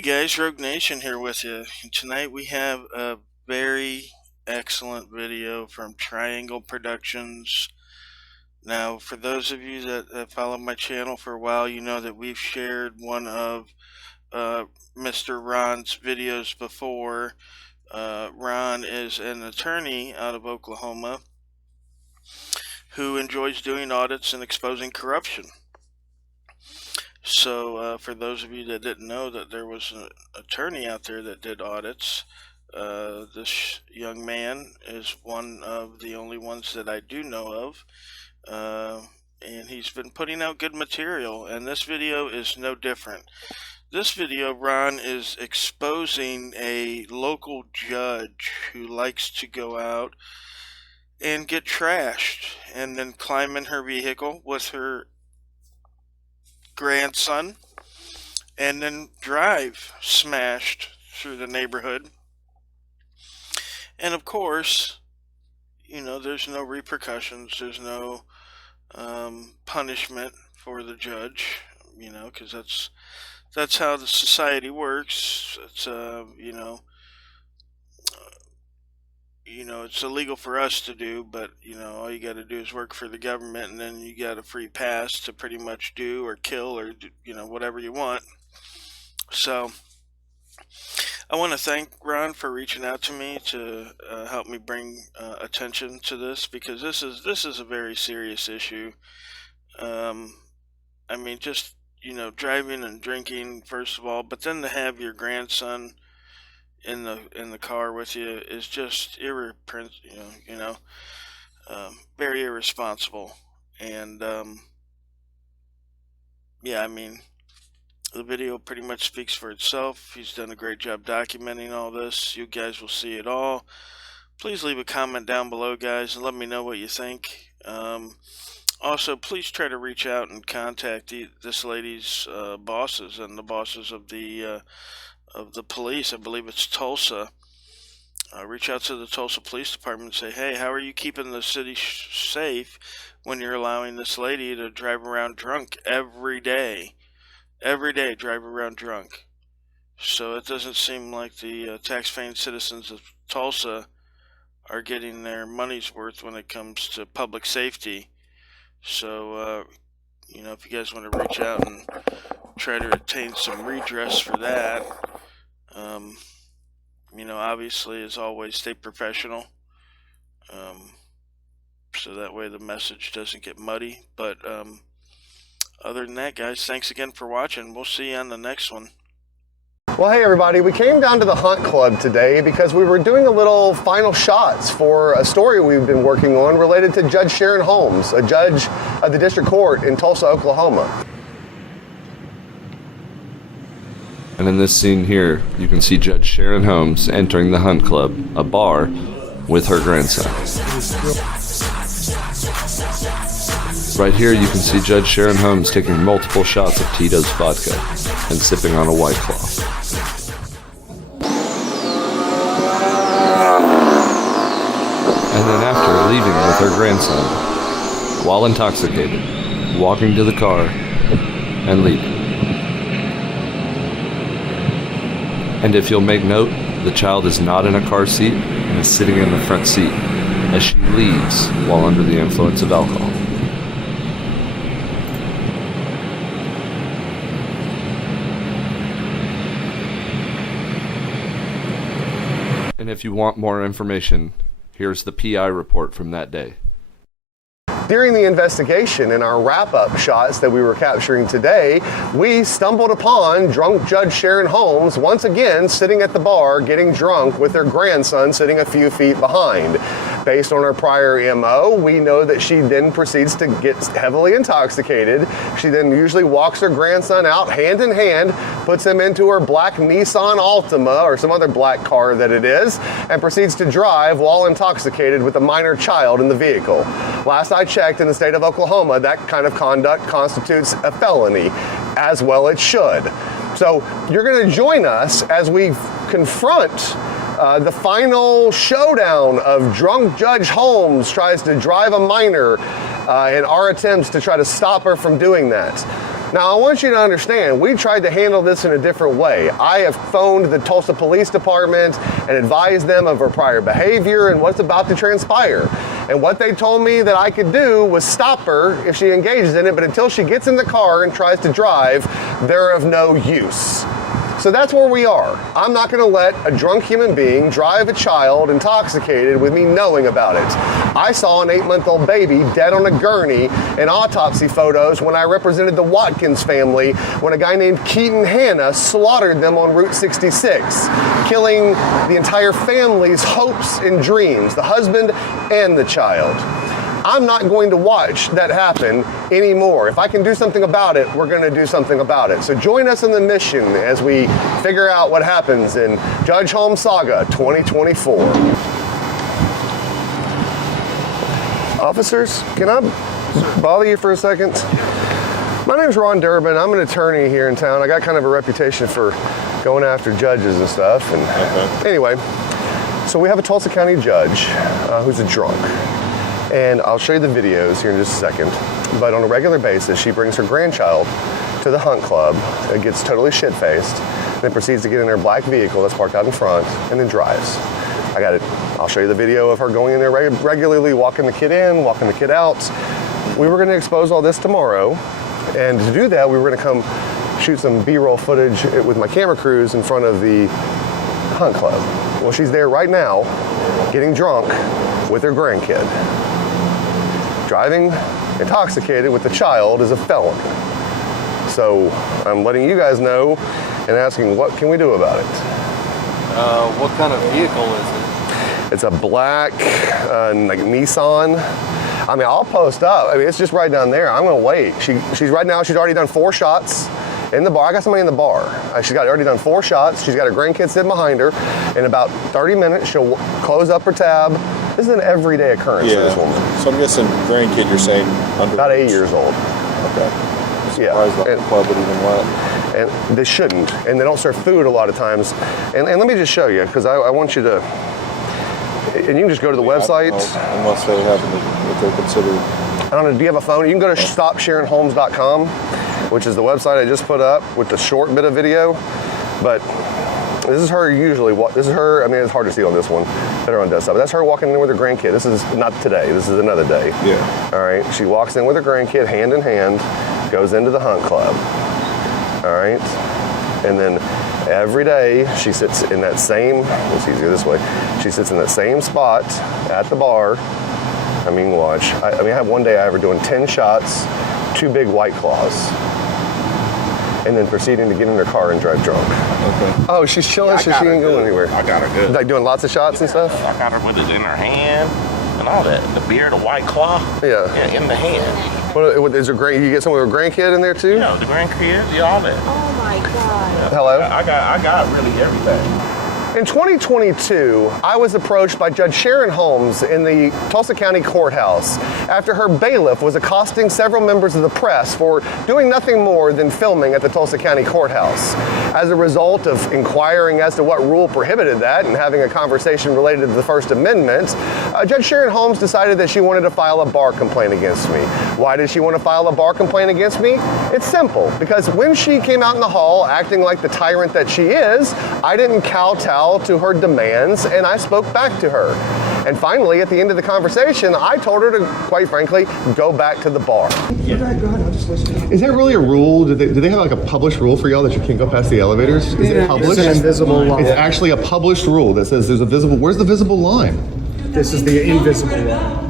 Howdy guys, Rogue Nation here with you. Tonight we have a very excellent video from Triangle Productions. Now, for those of you that have followed my channel for a while, you know that we've shared one of Mr. Ron's videos before. Ron is an attorney out of Oklahoma who enjoys doing audits and exposing corruption. So for those of you that didn't know that there was an attorney out there that did audits, this young man is one of the only ones that I do know of, and he's been putting out good material, and this video is no different. This video, Ron is exposing a local judge who likes to go out and get trashed and then climb in her vehicle with her grandson and then drive smashed through the neighborhood. And of course, you know, there's no repercussions, there's no punishment for the judge, you know, because that's how the society works. It's it's illegal for us to do, but all you got to do is work for the government, and then you got a free pass to pretty much do or kill or do, whatever you want. So I want to thank Ron for reaching out to me to help me bring attention to this, because this is a very serious issue. I mean, just driving and drinking, first of all, but then to have your grandson in the car with you is just very irresponsible. And yeah, I mean, the video pretty much speaks for itself. He's done a great job documenting all this. You guys will see it all. Please leave a comment down below, guys, and let me know what you think. Also, please try to reach out and contact this lady's bosses and the bosses of the police. I believe it's Tulsa. Reach out to the Tulsa Police Department and say, hey, how are you keeping the city safe when you're allowing this lady to drive around drunk every day? Every day, drive around drunk. So it doesn't seem like the tax-paying citizens of Tulsa are getting their money's worth when it comes to public safety. So, if you guys want to reach out and try to attain some redress for that, obviously, as always, stay professional, so that way the message doesn't get muddy. But other than that, guys, thanks again for watching. We'll see you on the next one. Well, hey everybody, we came down to the Hunt Club today because we were doing a little final shots for a story we've been working on related to Judge Sharon Holmes, a judge of the district court in Tulsa, Oklahoma. And in this scene here, you can see Judge Sharon Holmes entering the Hunt Club, a bar, with her grandson. Right here, you can see Judge Sharon Holmes taking multiple shots of Tito's vodka and sipping on a White Claw. And then after leaving with her grandson, while intoxicated, walking to the car and leaving. And if you'll make note, the child is not in a car seat and is sitting in the front seat as she leaves while under the influence of alcohol. And if you want more information, here's the PI report from that day. During the investigation and our wrap-up shots that we were capturing today, we stumbled upon drunk Judge Sharon Holmes once again sitting at the bar getting drunk with her grandson sitting a few feet behind. Based on her prior MO, we know that she then proceeds to get heavily intoxicated. She then usually walks her grandson out hand in hand, puts him into her black Nissan Altima or some other black car that it is, and proceeds to drive while intoxicated with a minor child in the vehicle. Last I checked, in the state of Oklahoma, that kind of conduct constitutes a felony, as well it should. So you're going to join us as we confront the final showdown of drunk Judge Holmes tries to drive a minor in our attempts to try to stop her from doing that. Now, I want you to understand, we tried to handle this in a different way. I have phoned the Tulsa Police Department and advised them of her prior behavior and what's about to transpire. And what they told me that I could do was stop her if she engages in it, but until she gets in the car and tries to drive, they're of no use. So that's where we are. I'm not gonna let a drunk human being drive a child intoxicated with me knowing about it. I saw an 8-month-old baby dead on a gurney in autopsy photos when I represented the Watkins family when a guy named Keaton Hanna slaughtered them on Route 66, killing the entire family's hopes and dreams, the husband and the child. I'm not going to watch that happen anymore. If I can do something about it, we're going to do something about it. So join us in the mission as we figure out what happens in Judge Holmes Saga 2024. Officers, can I bother you for a second? My name's Ron Durbin. I'm an attorney here in town. I got kind of a reputation for going after judges and stuff. And anyway, so we have a Tulsa County judge who's a drunk. And I'll show you the videos here in just a second. But on a regular basis, she brings her grandchild to the hunt club, gets totally shit-faced, then proceeds to get in her black vehicle that's parked out in front, and then drives. I got it. I'll show you the video of her going in there regularly, walking the kid in, walking the kid out. We were gonna expose all this tomorrow, and to do that, we were gonna come shoot some B-roll footage with my camera crews in front of the hunt club. Well, she's there right now, getting drunk with her grandkid. Driving intoxicated with a child is a felony. So I'm letting you guys know and asking, what can we do about it? What kind of vehicle is it? It's a black like Nissan. I mean, I'll post up. I mean, it's just right down there. I'm gonna wait. She's right now, she's already done 4 shots in the bar. I got somebody in the bar. She's already done 4 shots. She's got her grandkid sitting behind her. In about 30 minutes, she'll close up her tab. This is an everyday occurrence for this woman. So I'm guessing grandkid, you're saying under About 8 years old. Okay. Yeah. The club would even let. And they shouldn't. And they don't serve food a lot of times. And let me just show you, because I want you to, and you can just go to the website. Unless they have what they're considered. I don't know, do you have a phone? You can go to stopsharinghomes.com, which is the website I just put up with the short bit of video. But this is her usually, this is her, I mean, it's hard to see on this one, better on desktop. But that's her walking in with her grandkid. This is not today, this is another day. Yeah. All right, she walks in with her grandkid, hand in hand, goes into the hunt club. All right, and then every day she sits in that same, it's easier this way, she sits in that same spot at the bar. I mean, watch. I have one day I ever doing 10 shots, 2 big White Claws, and then proceeding to get in her car and drive drunk. Okay. Oh, she's chilling, so she ain't going anywhere. I got her good. Like doing lots of shots and stuff? I got her with it in her hand and all that. The beer, the White Claw. Yeah. In the hand. What is her you get someone with a grandkid in there too? You know, the grandkids, all that. Oh my God. Hello? I got really everything. In 2022, I was approached by Judge Sharon Holmes in the Tulsa County Courthouse after her bailiff was accosting several members of the press for doing nothing more than filming at the Tulsa County Courthouse. As a result of inquiring as to what rule prohibited that and having a conversation related to the First Amendment, Judge Sharon Holmes decided that she wanted to file a bar complaint against me. Why did she want to file a bar complaint against me? It's simple, because when she came out in the hall acting like the tyrant that she is, I didn't kowtow to her demands, and I spoke back to her. And finally, at the end of the conversation, I told her to, quite frankly, go back to the bar. Yeah. Go ahead, I'll just listen. Is there really a rule? Do they have like a published rule for y'all that you can't go past the elevators? Is it published? It's an invisible line. It's actually a published rule that says there's a visible, where's the visible line? This is the invisible line.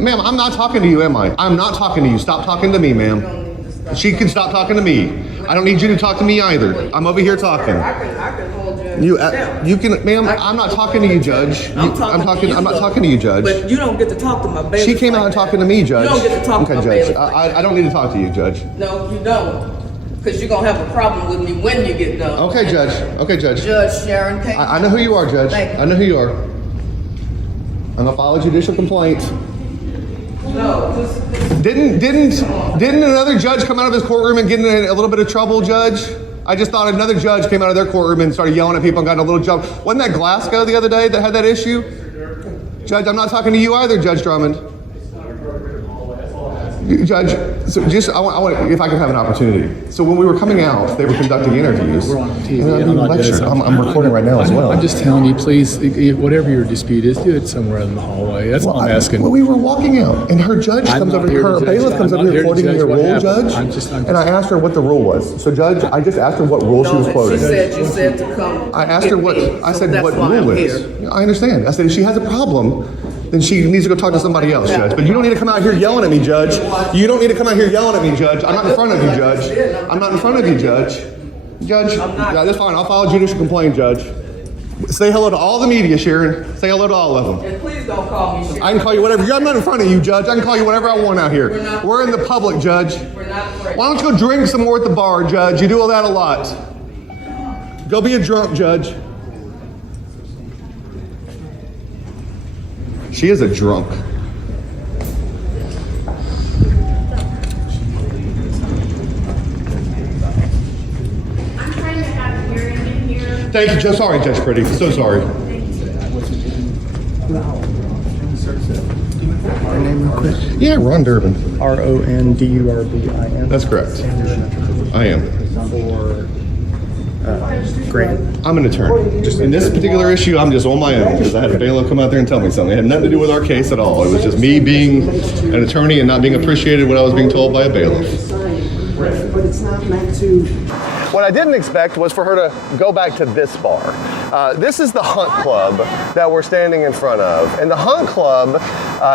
Ma'am, I'm not talking to you, am I? I'm not talking to you. Stop talking to me, ma'am. She can stop talking to me. I don't need you to talk to me either. I'm over here talking. I can hold you. You can, ma'am. I'm not talking to you, Judge. I'm not talking to you, Judge. But you don't get to talk to my bailiff. She came out and talking to me, Judge. You don't get to talk to my Judge. bailiff. I don't need to talk to you, Judge. No, you don't. Because you're going to have a problem with me when you get done. Okay, Judge. Okay, Judge. Judge Sharon, take I know who you are, Judge. Thank you. I know who you are. I'm gonna file a judicial complaint. No, Didn't another judge come out of his courtroom and get in a little bit of trouble, Judge? I just thought another judge came out of their courtroom and started yelling at people and got in a little trouble. Wasn't that Glasgow the other day that had that issue? Judge, I'm not talking to you either, Judge Drummond. Judge, so just I want if I could have an opportunity. So when we were coming out, they were conducting interviews. We're on TV. And I'm being lectured. I'm recording right now as well. I'm just telling you, please, whatever your dispute is, do it somewhere in the hallway. That's all I'm asking. Well, we were walking out, and her judge I'm comes not over, here to her judge bailiff that. comes I'm over not here here to quoting judge your what rule, happened. Judge. I'm just- and I asked her what the rule was. So, Judge, I just asked her what rule she was No, quoting. you said to come. I asked her get what me, I so said. that's What why rule I'm is? here. I understand. I said if she has a problem, then she needs to go talk to somebody else, Judge. But you don't need to come out here yelling at me, Judge. You don't need to come out here yelling at me, Judge. I'm not in front of you, Judge. I'm not in front of you, Judge. Judge, yeah, that's fine. I'll file a judicial complaint, Judge. Say hello to all the media, Sharon. Say hello to all of them. And please don't call me Sharon. I can call you whatever. I'm not in front of you, Judge. I can call you whatever I want out here. We're in the public, Judge. We're not afraid. Why don't you go drink some more at the bar, Judge? You do all that a lot. Go be a drunk, Judge. She is a drunk. I'm trying to have a hearing in here. Thank you, Judge. Sorry, Judge Pretty. So sorry. Your name real quick? Yeah, Ron Durbin. RONDURBIN. That's correct. I am. For Grant. I'm an attorney. Just in this particular issue, I'm just on my own because I had a bailiff come out there and tell me something. It had nothing to do with our case at all. It was just me being an attorney and not being appreciated what I was being told by a bailiff. But it's not meant to. What I didn't expect was for her to go back to this bar. This is the Hunt Club that we're standing in front of. And the Hunt Club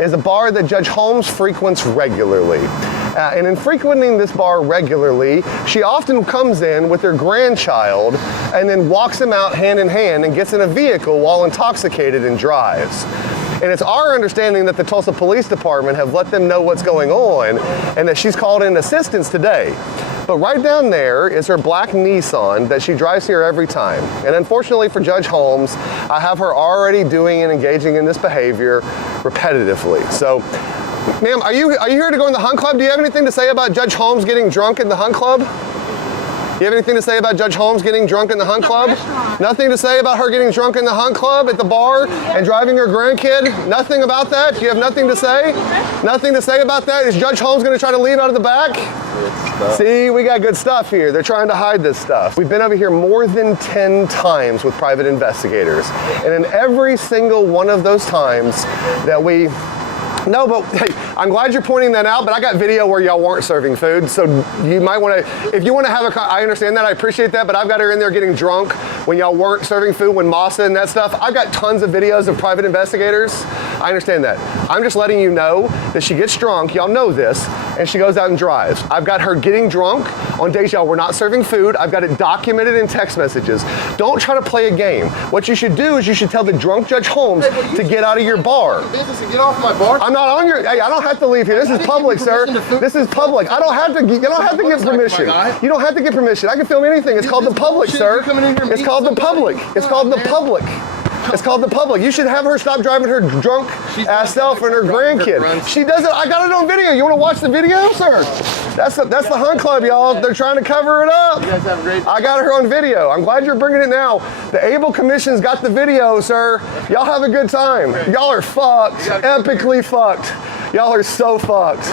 is a bar that Judge Holmes frequents regularly. And in frequenting this bar regularly, she often comes in with her grandchild and then walks him out hand in hand and gets in a vehicle while intoxicated and drives. And it's our understanding that the Tulsa Police Department have let them know what's going on and that she's called in assistance today. But right down there is her black Nissan that she drives here every time. And unfortunately for Judge Holmes, I have her already doing and engaging in this behavior repetitively. So, ma'am, are you here to go in the Hunt Club? Do you have anything to say about Judge Holmes getting drunk in the Hunt Club? Do you have anything to say about Judge Holmes getting drunk in the Hunt Club? Nothing to say about her getting drunk in the Hunt Club at the bar and driving her grandkid? Nothing about that? You have nothing to say? Nothing to say about that? Is Judge Holmes going to try to leave out of the back? See, we got good stuff here. They're trying to hide this stuff. We've been over here more than 10 times with private investigators. And in every single one of those times that we... No, but hey, I'm glad you're pointing that out, but I got video where y'all weren't serving food, so you might want to, if you want to have I understand that, I appreciate that, but I've got her in there getting drunk when y'all weren't serving food, when Masa and that stuff. I've got tons of videos of private investigators. I understand that. I'm just letting you know that she gets drunk, y'all know this, and she goes out and drives. I've got her getting drunk on days y'all were not serving food. I've got it documented in text messages. Don't try to play a game. What you should do is you should tell the drunk Judge Holmes to get out of your bar. Business and get off my bar. I'm not on your. Hey, I don't have to leave here. This is public, sir. This is public. I don't have to. You don't have to get permission. You don't have to get permission. I can film anything. It's called the public, sir. It's called the public. It's called the public. It's called the public. You should have her stop driving her drunk ass self and her grandkid. She doesn't. I got it on video. You want to watch the video, sir? That's the Hunt Club, y'all. They're trying to cover it up. You guys have a great day. I got her on video. I'm glad you're bringing it now. The Able Commission's got the video, sir. Y'all have a good time. Y'all are fucked. Epically fucked. Y'all are so fucked.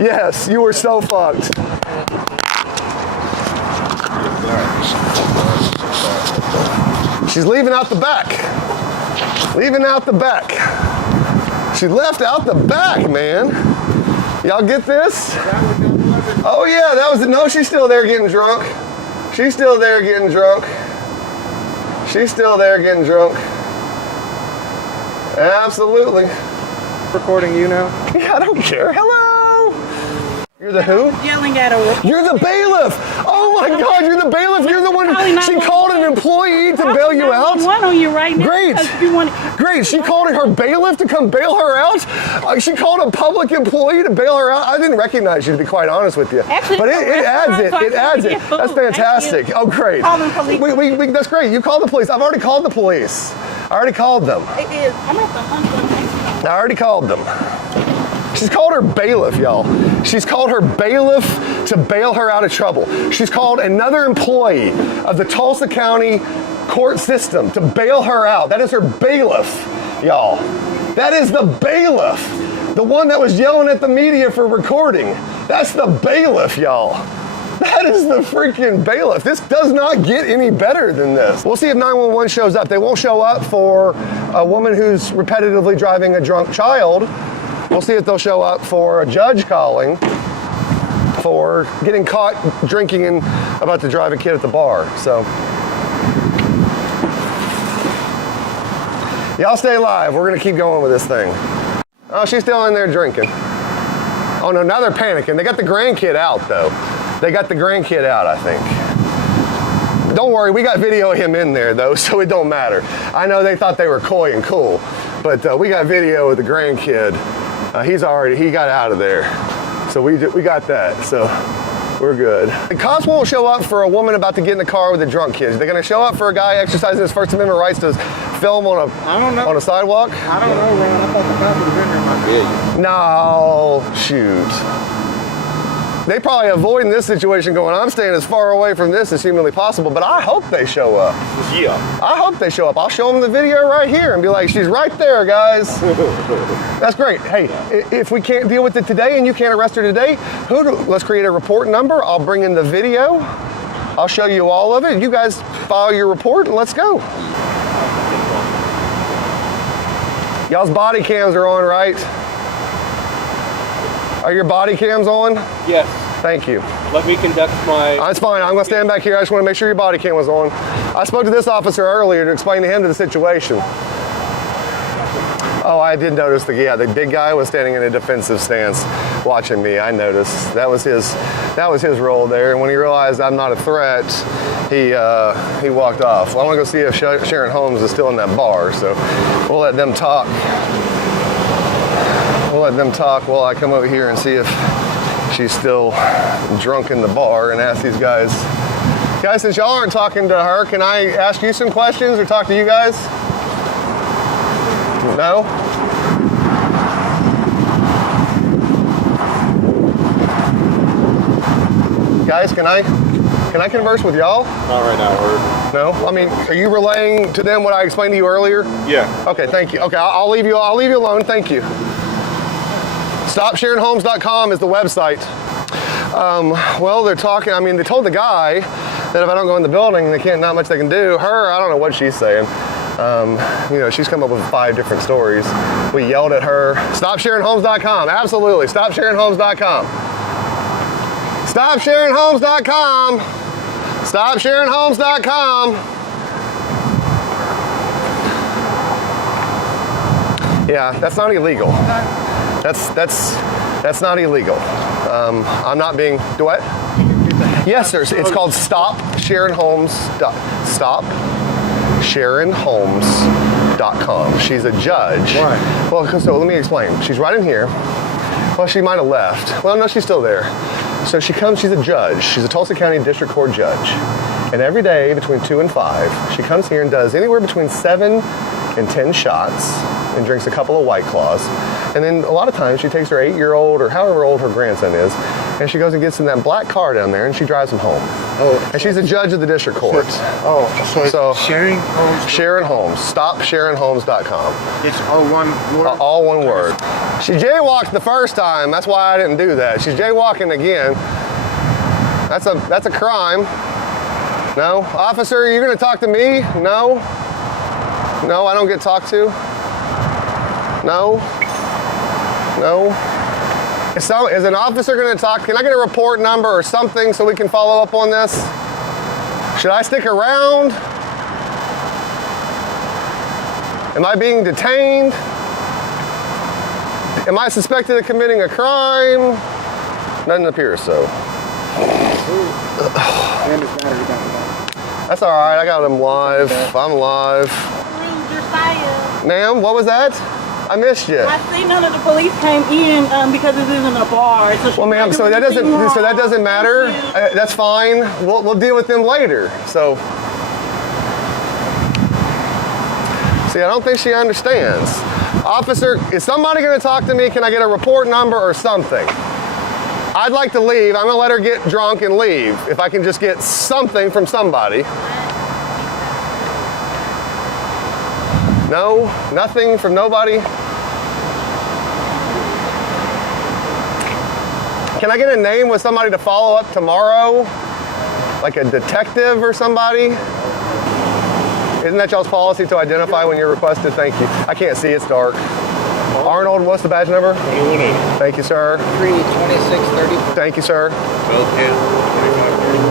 Yes, you are so fucked. She's leaving out the back. Leaving out the back. She left out the back, man. Y'all get this? Oh yeah, that was it. No, she's still there getting drunk. She's still there getting drunk. She's still there getting drunk. Absolutely. Recording you now? Yeah, I don't care. Hello. You're the who? Yelling at her. You're the bailiff. Oh my God, you're the bailiff. You're the one. She called an employee to bail you out. One on you right now. Great. Great. She called her bailiff to come bail her out. She called a public employee to bail her out. I didn't recognize you, to be quite honest with you. Actually, but it adds it. It adds it. That's fantastic. Oh, great. Call the police. That's great. You called the police. I've already called the police. I already called them. It is. I'm at the Hunt. I already called them. She's called her bailiff, y'all. She's called her bailiff to bail her out of trouble. She's called another employee of the Tulsa County court system to bail her out. That is her bailiff, y'all. That is the bailiff. The one that was yelling at the media for recording. That's the bailiff, y'all. That is the freaking bailiff. This does not get any better than this. We'll see if 911 shows up. They won't show up for a woman who's repetitively driving a drunk child. We'll see if they'll show up for a judge calling for getting caught drinking and about to drive a kid at the bar. So, y'all stay alive. We're gonna keep going with this thing. Oh, she's still in there drinking. Oh no, now they're panicking. They got the grandkid out though. They got the grandkid out, I think. Don't worry, we got video of him in there though, so it don't matter. I know they thought they were coy and cool, but we got video of the grandkid. He got out of there. So we got that, so we're good. The cops won't show up for a woman about to get in the car with a drunk kid. They're gonna show up for a guy exercising his First Amendment rights to film on a sidewalk? I don't know, Ron. I thought the cops would have been there by now. No, shoot. They probably avoiding this situation going, I'm staying as far away from this as humanly possible, but I hope they show up. Yeah. I hope they show up. I'll show them the video right here and be like, she's right there, guys. That's great. Hey, if we can't deal with it today and you can't arrest her today, let's create a report number. I'll bring in the video. I'll show you all of it. You guys file your report and let's go. Y'all's body cams are on, right? Are your body cams on? Yes. Thank you. Let me conduct my... That's fine. I'm going to stand back here. I just want to make sure your body cam was on. I spoke to this officer earlier to explain to him the situation. Oh, I did notice the big guy was standing in a defensive stance watching me. I noticed. That was his role there. And when he realized I'm not a threat, he walked off. Well, I want to go see if Sharon Holmes is still in that bar, so we'll let them talk. We'll let them talk while I come over here and see if she's still drunk in the bar and ask these guys. Guys, since y'all aren't talking to her, can I ask you some questions or talk to you guys? No? Guys, can I converse with y'all? Not right now, Herb. No? I mean, are you relaying to them what I explained to you earlier? Yeah. Okay, thank you. Okay, I'll leave you alone. Thank you. StopSharonHolmes.com is the website. Well, they're talking, they told the guy that if I don't go in the building, not much they can do. Her, I don't know what she's saying. She's come up with 5 different stories. We yelled at her. StopSharonHolmes.com, absolutely, StopSharonHolmes.com. StopSharonHolmes.com. StopSharonHolmes.com. Yeah, that's not illegal. That's not illegal. I'm not being, do what? Yes, sir. It's called StopSharonHolmes.com. She's a judge. Why? Well, so let me explain. She's right in here. Well, she might have left. Well, no, she's still there. So she's a judge. She's a Tulsa County District Court judge. And every day between 2 and 5, she comes here and does anywhere between 7 and 10 shots and drinks a couple of White Claws. And then a lot of times she takes her 8-year-old or however old her grandson is, and she goes and gets in that black car down there and she drives him home. Oh. And she's a judge of the district court. So Sharon Holmes. Sharon Holmes. StopSharonHolmes.com. It's all one word? All one word. She jaywalked the first time. That's why I didn't do that. She's jaywalking again. That's a crime. No? Officer, are you going to talk to me? No? No, I don't get talked to? No? No? Is an officer going to talk? Can I get a report number or something so we can follow up on this? Should I stick around? Am I being detained? Am I suspected of committing a crime? Doesn't appear so. That's all right. I got him live. I'm live. Ma'am, what was that? I missed you. I see none of the police came in because this isn't a bar. So well, ma'am, so that doesn't matter. That's fine. We'll deal with them later. So, see, I don't think she understands. Officer, is somebody going to talk to me? Can I get a report number or something? I'd like to leave. I'm going to let her get drunk and leave. If I can just get something from somebody. No? Nothing from nobody? Can I get a name with somebody to follow up tomorrow? Like a detective or somebody? Isn't that y'all's policy to identify when you're requested? Thank you. I can't see, it's dark. Arnold, what's the badge number? 2180. Thank you, sir. 32630. Thank you, sir. Melcamp,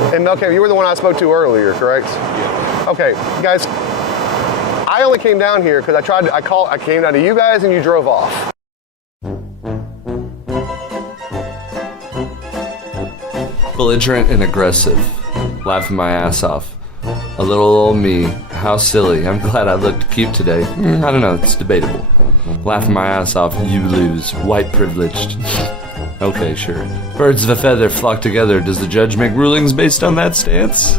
2530. And Melcamp, you were the one I spoke to earlier, correct? Yeah. Okay, guys, I only came down here because I came down to you guys and you drove off. Belligerent and aggressive. Laughing my ass off. A little old me. How silly. I'm glad I looked cute today. I don't know, it's debatable. Laughing my ass off, you lose. White privileged. Okay, sure. Birds of a feather flock together. Does the judge make rulings based on that stance?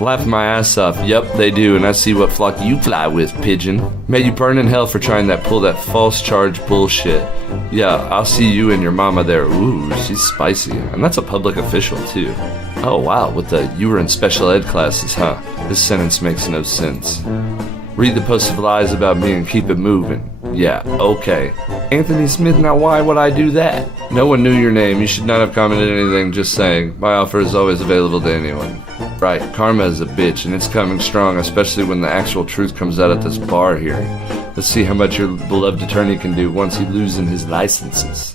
Laughing my ass off. Yep, they do, and I see what flock you fly with, pigeon. May you burn in hell for trying that false charge bullshit. Yeah, I'll see you and your mama there. Ooh, she's spicy. And that's a public official, too. Oh, wow, with the you were in special ed classes, huh? This sentence makes no sense. Read the post of lies about me and keep it moving. Yeah, okay. Anthony Smith, now why would I do that? No one knew your name. You should not have commented anything, just saying. My offer is always available to anyone. Right, karma is a bitch, and it's coming strong, especially when the actual truth comes out at this bar hearing. Let's see how much your beloved attorney can do once he loses his licenses.